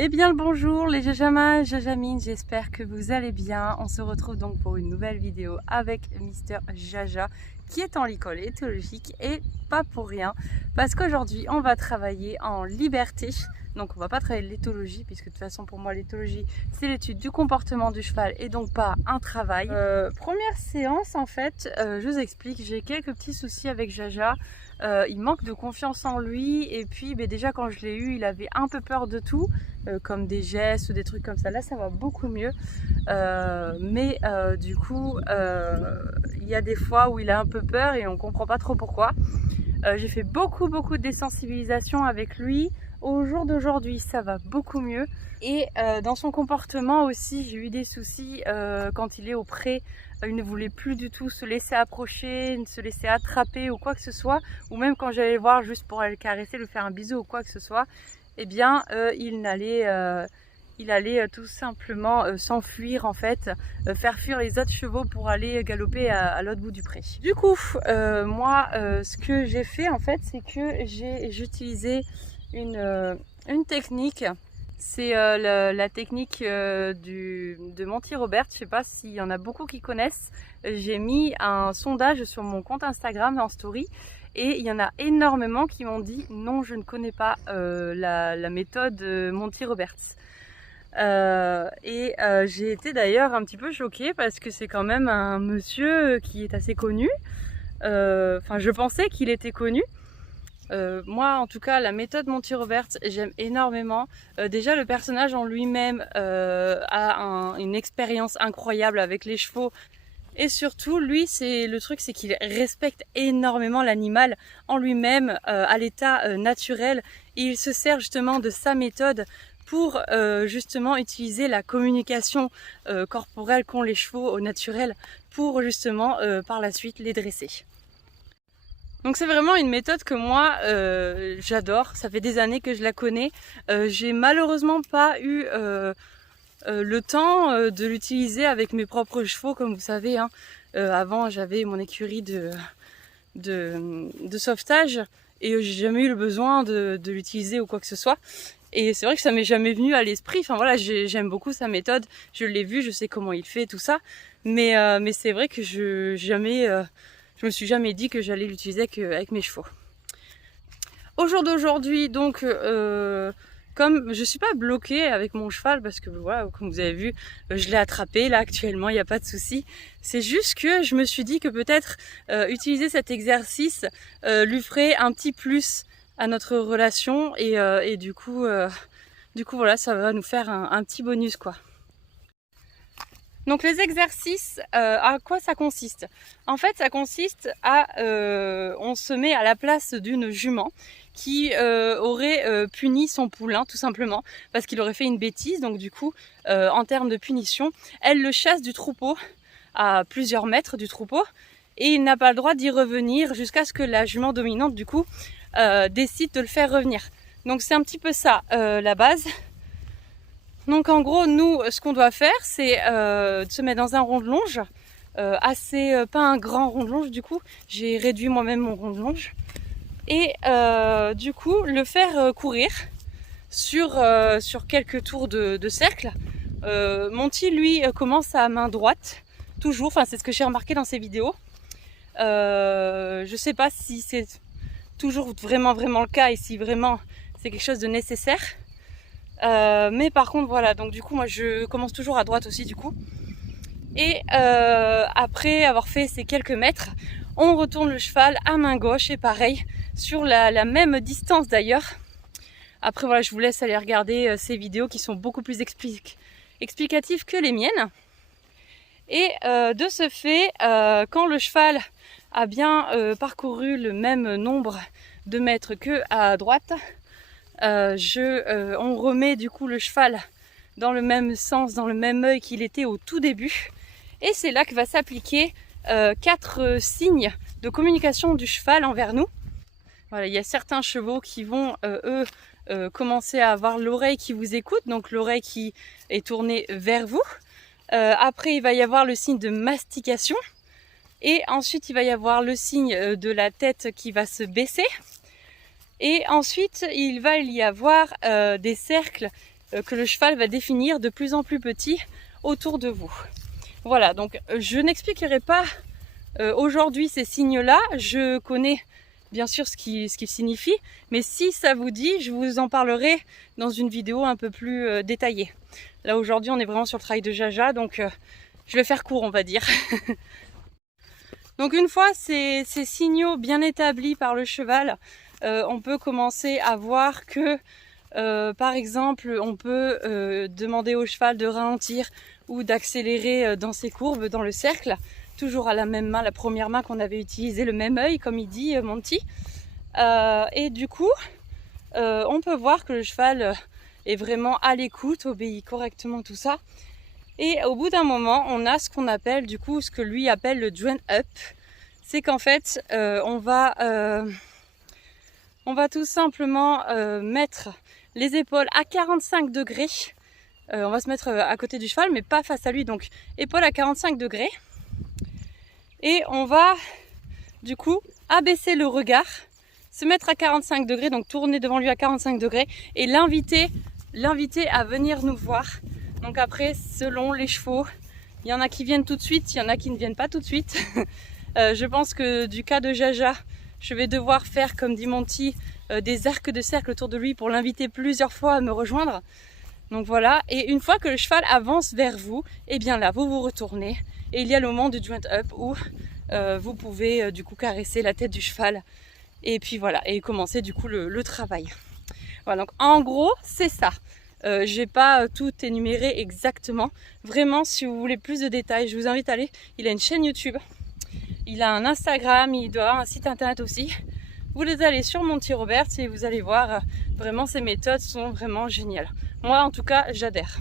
Eh bien le bonjour les Jajamas, Jajamines, j'espère que vous allez bien. On se retrouve donc pour une nouvelle vidéo avec Mister Jaja qui est en l'école éthologique et pas pour rien parce qu'aujourd'hui on va travailler en liberté. Donc on va pas travailler l'éthologie puisque de toute façon pour moi l'éthologie c'est l'étude du comportement du cheval et donc pas un travail. Première séance en fait, je vous explique, j'ai quelques petits soucis avec Jaja. Il manque de confiance en lui et puis déjà quand je l'ai eu il avait un peu peur de tout, comme des gestes ou des trucs comme ça. Là ça va beaucoup mieux, du coup il y a des fois où il a un peu peur et on comprend pas trop pourquoi. J'ai fait beaucoup de désensibilisation avec lui. Au jour d'aujourd'hui ça va beaucoup mieux et dans son comportement aussi j'ai eu des soucis quand il est au pré. Il ne voulait plus du tout se laisser approcher, se laisser attraper ou quoi que ce soit, ou même quand j'allais le voir juste pour aller le caresser, lui faire un bisou ou quoi que ce soit, eh bien il allait tout simplement s'enfuir en fait, faire fuir les autres chevaux pour aller galoper à l'autre bout du pré. Du coup, moi ce que j'ai fait en fait, c'est que j'ai utilisé une technique. C'est la technique de Monty Roberts. Je sais pas s'il y en a beaucoup qui connaissent. J'ai mis un sondage sur mon compte Instagram en story et il y en a énormément qui m'ont dit non, je ne connais pas la méthode Monty Roberts. J'ai été d'ailleurs un petit peu choquée parce que c'est quand même un monsieur qui est assez connu. Enfin, je pensais qu'il était connu. Moi en tout cas la méthode Monty Roberts j'aime énormément. Déjà le personnage en lui-même a une expérience incroyable avec les chevaux et surtout lui le truc c'est qu'il respecte énormément l'animal en lui-même à l'état naturel et il se sert justement de sa méthode pour justement utiliser la communication corporelle qu'ont les chevaux au naturel pour justement par la suite les dresser. Donc c'est vraiment une méthode que moi j'adore, ça fait des années que je la connais. J'ai malheureusement pas eu le temps de l'utiliser avec mes propres chevaux comme vous savez. Avant j'avais mon écurie de sauvetage et j'ai jamais eu le besoin de l'utiliser ou quoi que ce soit. Et c'est vrai que ça m'est jamais venu à l'esprit. Enfin voilà, j'aime beaucoup sa méthode, je l'ai vu, je sais comment il fait tout ça. Mais c'est vrai que je me suis jamais dit que j'allais l'utiliser avec mes chevaux. Au jour d'aujourd'hui, donc, comme je suis pas bloquée avec mon cheval, parce que voilà, comme vous avez vu, je l'ai attrapé là actuellement, il n'y a pas de souci. C'est juste que je me suis dit que peut-être utiliser cet exercice lui ferait un petit plus à notre relation et du coup voilà, ça va nous faire un petit bonus quoi. Donc les exercices, à quoi ça consiste? En fait ça consiste à, on se met à la place d'une jument qui aurait puni son poulain tout simplement parce qu'il aurait fait une bêtise. Donc du coup en termes de punition, elle le chasse du troupeau à plusieurs mètres du troupeau et il n'a pas le droit d'y revenir jusqu'à ce que la jument dominante du coup décide de le faire revenir. Donc c'est un petit peu ça la base. Donc en gros, nous, ce qu'on doit faire, c'est de se mettre dans un rond de longe, pas un grand rond de longe du coup, j'ai réduit moi-même mon rond de longe, et du coup, le faire courir sur quelques tours de cercle. Monty, lui, commence à main droite, toujours, enfin c'est ce que j'ai remarqué dans ses vidéos. Je sais pas si c'est toujours vraiment le cas et si vraiment c'est quelque chose de nécessaire. Mais par contre voilà, donc du coup moi je commence toujours à droite aussi du coup et après avoir fait ces quelques mètres on retourne le cheval à main gauche et pareil sur la même distance d'ailleurs. Après voilà, je vous laisse aller regarder ces vidéos qui sont beaucoup plus explicatives que les miennes et de ce fait quand le cheval a bien parcouru le même nombre de mètres que à droite, on remet du coup le cheval dans le même sens, dans le même œil qu'il était au tout début. Et c'est là que va s'appliquer 4 signes de communication du cheval envers nous. Voilà, il y a certains chevaux qui vont, commencer à avoir l'oreille qui vous écoute, donc l'oreille qui est tournée vers vous. Après, il va y avoir le signe de mastication. Et ensuite, il va y avoir le signe de la tête qui va se baisser. Et ensuite, il va y avoir des cercles que le cheval va définir de plus en plus petit autour de vous. Voilà, donc je n'expliquerai pas aujourd'hui ces signes-là, je connais bien sûr ce qu'ils signifient, mais si ça vous dit, je vous en parlerai dans une vidéo un peu plus détaillée. Là aujourd'hui on est vraiment sur le travail de Jaja, donc je vais faire court on va dire. Donc une fois ces signaux bien établis par le cheval, on peut commencer à voir que par exemple on peut demander au cheval de ralentir ou d'accélérer dans ses courbes, dans le cercle, toujours à la même main, la première main qu'on avait utilisée, le même œil comme il dit Monty. Et du coup on peut voir que le cheval est vraiment à l'écoute, obéit correctement tout ça. Et au bout d'un moment on a ce qu'on appelle du coup, ce que lui appelle le joint up. C'est qu'en fait on va tout simplement mettre les épaules à 45 degrés. On va se mettre à côté du cheval, mais pas face à lui. Donc, épaules à 45 degrés. Et on va, du coup, abaisser le regard, se mettre à 45 degrés, donc tourner devant lui à 45 degrés, et l'inviter à venir nous voir. Donc après, selon les chevaux, il y en a qui viennent tout de suite, il y en a qui ne viennent pas tout de suite. Je pense que du cas de Jaja, je vais devoir faire, comme dit Monty, des arcs de cercle autour de lui pour l'inviter plusieurs fois à me rejoindre. Donc voilà, et une fois que le cheval avance vers vous, et bien là, vous vous retournez. Et il y a le moment du joint up où vous pouvez du coup caresser la tête du cheval. Et puis voilà, et commencer du coup le travail. Voilà, donc en gros, c'est ça. Je vais pas tout énumérer exactement. Vraiment, si vous voulez plus de détails, je vous invite à aller. Il a une chaîne YouTube. Il a un Instagram, il doit avoir un site internet aussi. Vous les allez sur Monty Roberts et vous allez voir, vraiment ces méthodes sont vraiment géniales. Moi en tout cas, j'adhère.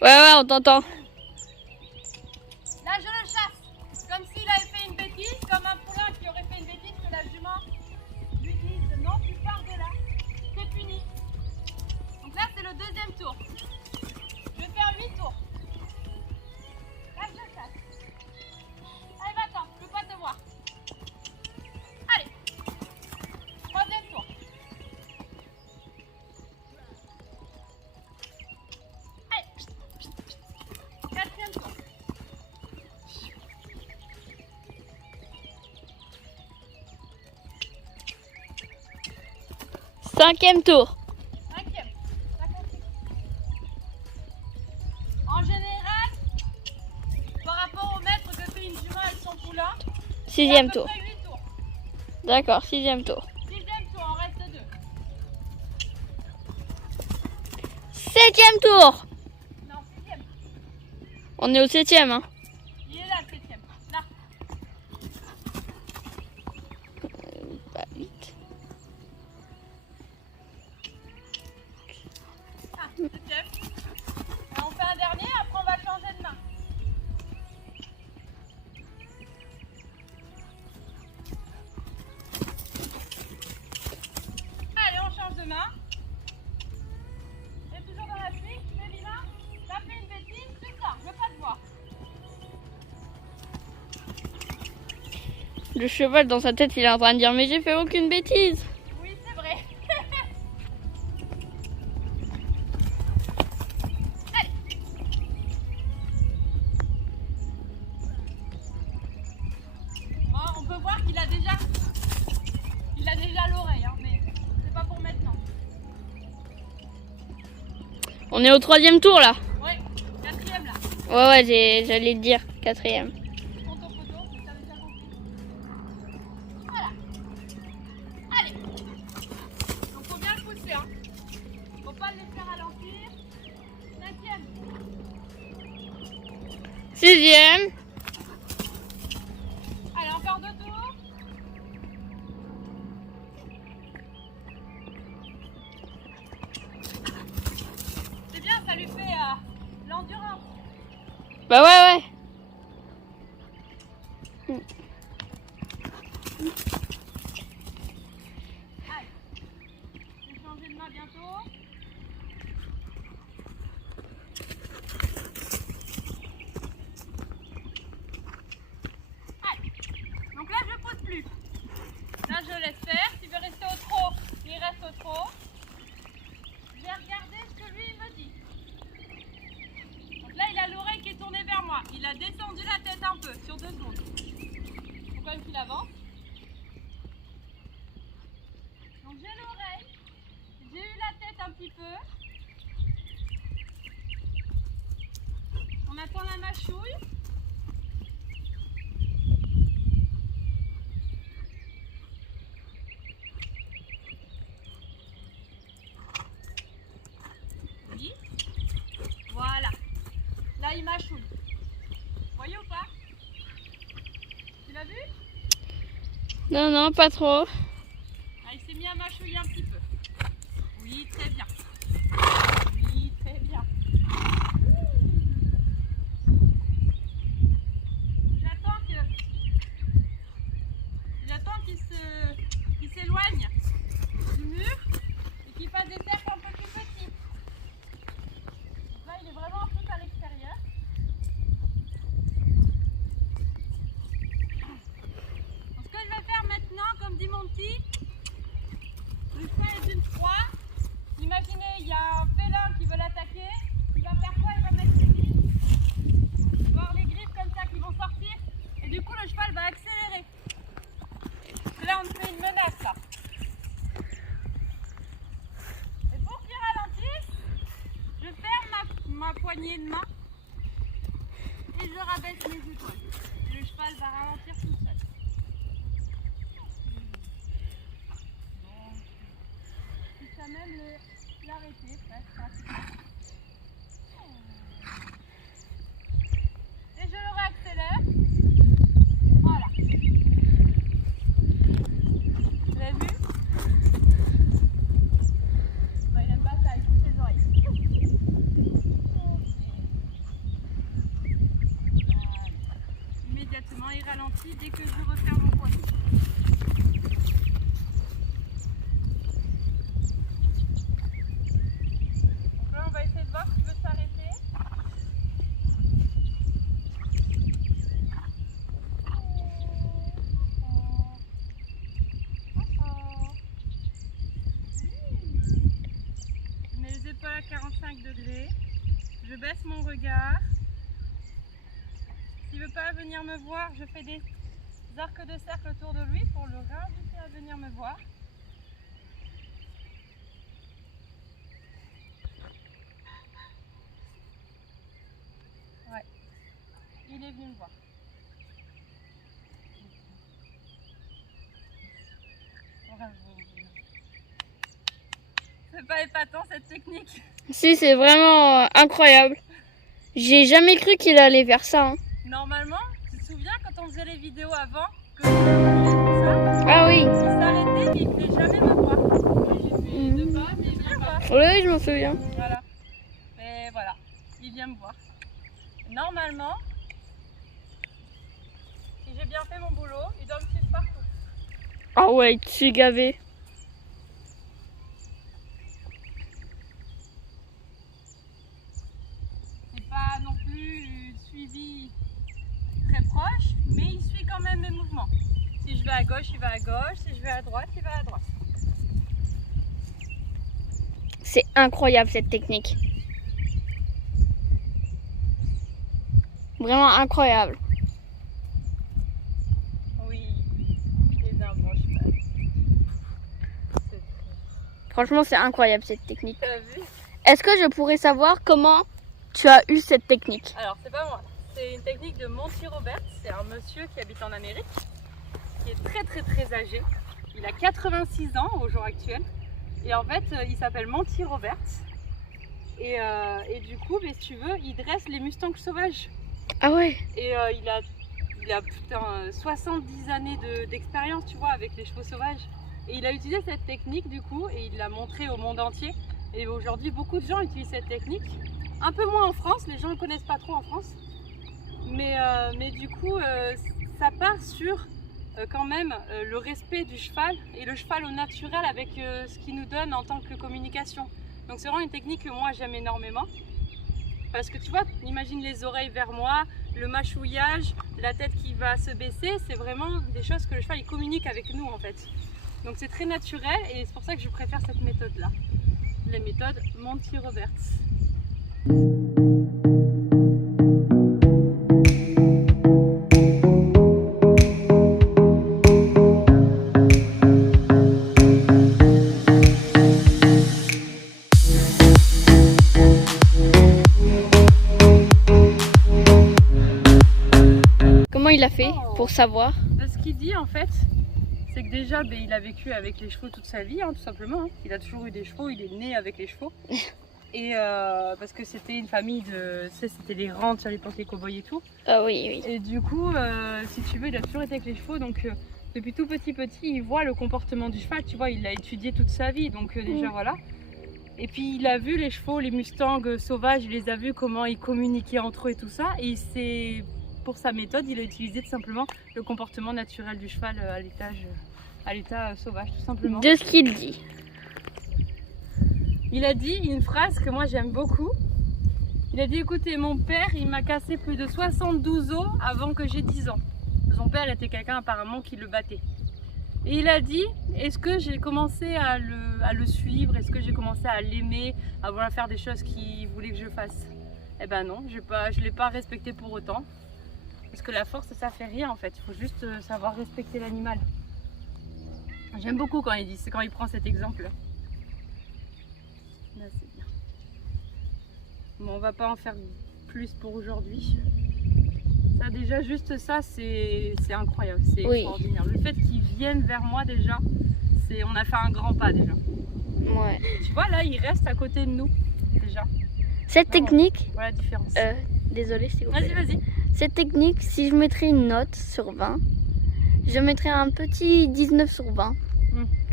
Ouais, on t'entend. Là, je le chasse, comme s'il avait fait une bêtise, comme un poulain qui aurait fait une bêtise, que la jument lui dise non, tu pars de là, t'es puni. Donc là, c'est le deuxième tour. Je vais faire 8 tours. Là, je le chasse. Allez, va-t'en, je peux pas te voir. Allez, troisième tour. Quatrième tour. Cinquième tour. Cinquième. En général, par rapport au mètre que fait une jument avec son poulain, Sixième tour. 8 tours. D'accord, sixième tour. Sixième tour, en reste 2. Septième tour. Non, sixième. On est au septième, hein. Il est là, le septième. Là. Pas vite. Ah, septième. Et on fait un dernier, après on va changer de main. Allez, on change de main. Et toujours dans la pluie, tu fais vilain. T'as fait une bêtise, tu sors, je veux pas te voir. Le cheval dans sa tête, il est en train de dire mais j'ai fait aucune bêtise. Oui, c'est vrai. Allez. Bon, on peut voir qu'il a déjà l'oreille, hein, mais c'est pas pour maintenant. On est au 3e tour là. Ouais, 4e là. Ouais, j'allais te dire 4e. Photo, si t'avais bien compris. Voilà. Allez. Donc faut bien le pousser, hein. Faut pas le laisser ralentir. 5e. 6e. Allez, encore 2 tours. C'est bien, ça lui fait l'endurance. Bah ouais. Allez, je vais changer de main bientôt. Allez, donc là je ne pousse plus. Là je laisse faire. S'il veut rester au trot, il reste au trot. Je vais regarder ce que lui il me dit. Donc là il a l'oreille qui est tournée vers moi. Il a descendu la tête un peu sur 2 secondes. Il faut quand même qu'il avance. Donc j'ai l'oreille, j'ai eu la tête un petit peu. On attend la mâchouille. Oui. Voilà. Là il mâchouille. Vous voyez ou pas? Tu l'as vu? Non, pas trop. Ah, il s'est mis à mâchouiller un petit peu. Oui, très bien. Oui, très bien. J'attends qu'il s'éloigne du mur et qu'il fasse des cercles un peu plus petits. Donc là, il est vraiment un peu à l'extérieur. Donc, ce que je vais faire maintenant, comme dit mon petit, le cheval est une proie. Imaginez, il y a un félin qui veut l'attaquer. Il va faire quoi? Il va mettre ses griffes. Il va avoir les griffes comme ça qui vont sortir. Et du coup, le cheval va accélérer. Et là, on fait une menace là. Et pour qu'il ralentisse, je ferme ma poignée de main et je rabaisse mes épaules. Et le cheval va ralentir tout seul. Ça même l'arrêter presque. Et je le réaccélère. Voilà. Vous avez vu? Non, il n'aime pas ça, il pousse ses oreilles. Immédiatement, il ralentit dès que je referme mon poignet. On va essayer de voir s'il veut s'arrêter. Je mets les épaules à 45 degrés. Je baisse mon regard. S'il ne veut pas venir me voir, je fais des arcs de cercle autour de lui pour le réinviter à venir me voir. Ouais, il est venu me voir. Bravo. C'est pas épatant cette technique. Si, c'est vraiment incroyable. J'ai jamais cru qu'il allait faire ça. Hein. Normalement, tu te souviens quand on faisait les vidéos avant que ça, Ah oui. il s'arrêtait mais il ne venait jamais me voir. J'ai fait 2 pas mais il vient pas. Oui, je m'en souviens. Voilà. Et voilà, il vient me voir. Normalement, si j'ai bien fait mon boulot, il doit me suivre partout. Ah ouais, il te suis gavé. C'est pas non plus suivi très proche, mais il suit quand même mes mouvements. Si je vais à gauche, il va à gauche. Si je vais à droite, il va à droite. C'est incroyable cette technique. Vraiment incroyable. Oui, c'est un bon cheval. Franchement, c'est incroyable cette technique. T'as vu? Est-ce que je pourrais savoir comment tu as eu cette technique? Alors, c'est pas moi. C'est une technique de Monty Roberts. C'est un monsieur qui habite en Amérique, qui est très âgé. Il a 86 ans au jour actuel. Et en fait, il s'appelle Monty Roberts. Et du coup, mais si tu veux, il dresse les Mustangs sauvages. Ah ouais? Et il a putain, 70 années d'expérience, tu vois, avec les chevaux sauvages. Et il a utilisé cette technique du coup, et il l'a montré au monde entier. Et aujourd'hui, beaucoup de gens utilisent cette technique. Un peu moins en France, les gens ne connaissent pas trop en France. Mais du coup, ça part sur quand même le respect du cheval et le cheval au naturel avec ce qu'il nous donne en tant que communication. Donc c'est vraiment une technique que moi j'aime énormément. Parce que tu vois, imagine les oreilles vers moi, le mâchouillage, la tête qui va se baisser, c'est vraiment des choses que le cheval il communique avec nous en fait. Donc c'est très naturel et c'est pour ça que je préfère cette méthode-là. La méthode Monty Roberts. Comment il a fait pour savoir? Ce qu'il dit en fait, c'est que déjà il a vécu avec les chevaux toute sa vie, hein, tout simplement. Hein. Il a toujours eu des chevaux, il est né avec les chevaux. Et parce que c'était une famille de... Tu sais, c'était les rentes à l'époque, les cow-boys et tout. Ah oui. Et du coup, si tu veux, il a toujours été avec les chevaux. Donc depuis tout petit, il voit le comportement du cheval. Tu vois, il l'a étudié toute sa vie. Donc déjà, voilà. Et puis il a vu les chevaux, les Mustangs sauvages, il les a vus comment ils communiquaient entre eux et tout ça. Et c'est... Pour sa méthode, il a utilisé tout simplement le comportement naturel du cheval à l'état sauvage, tout simplement. De ce qu'il dit. Il a dit une phrase que moi j'aime beaucoup. Il a dit, écoutez, mon père, il m'a cassé plus de 72 os avant que j'ai 10 ans. Son père était quelqu'un apparemment qui le battait. Et il a dit, est-ce que j'ai commencé à le suivre? Est-ce que j'ai commencé à l'aimer, à vouloir faire des choses qu'il voulait que je fasse? Eh ben non, je ne l'ai pas respecté pour autant. Parce que la force, ça fait rien en fait. Il faut juste savoir respecter l'animal. J'aime beaucoup quand il prend cet exemple. Là, c'est bien. Bon, on va pas en faire plus pour aujourd'hui. Ça, déjà, juste ça, c'est incroyable. C'est extraordinaire. Le fait qu'ils viennent vers moi déjà, on a fait un grand pas déjà. Ouais. Et tu vois, là, il reste à côté de nous déjà. Cette technique... Voilà la différence. Désolée, s'il vous plaît. Vas-y. Cette technique, si je mettrais une note sur 20, je mettrais un petit 19 sur 20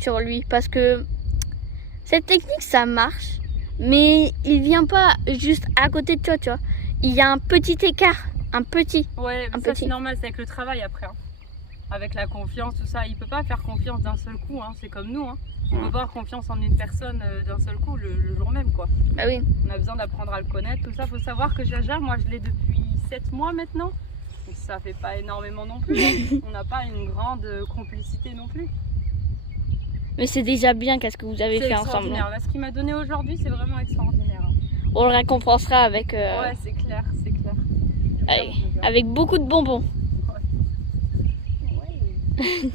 sur lui. Parce que cette technique, ça marche, mais il vient pas juste à côté de toi, tu vois. Il y a un petit écart, Ouais, ça c'est normal, c'est avec le travail après. Hein. Avec la confiance, tout ça. Il peut pas faire confiance d'un seul coup, hein. C'est comme nous. Hein. On peut pas avoir confiance en une personne d'un seul coup le jour même, quoi. Bah oui. On a besoin d'apprendre à le connaître, tout ça. Faut savoir que Jaja, moi je l'ai depuis 7 mois maintenant. Donc ça fait pas énormément non plus. Hein. On n'a pas une grande complicité non plus. Mais c'est déjà bien qu'est-ce que vous avez fait ensemble. Là, ce qu'il m'a donné aujourd'hui, c'est vraiment extraordinaire. Hein. On le récompensera avec... Ouais, c'est clair. Avec beaucoup de bonbons. Ouais.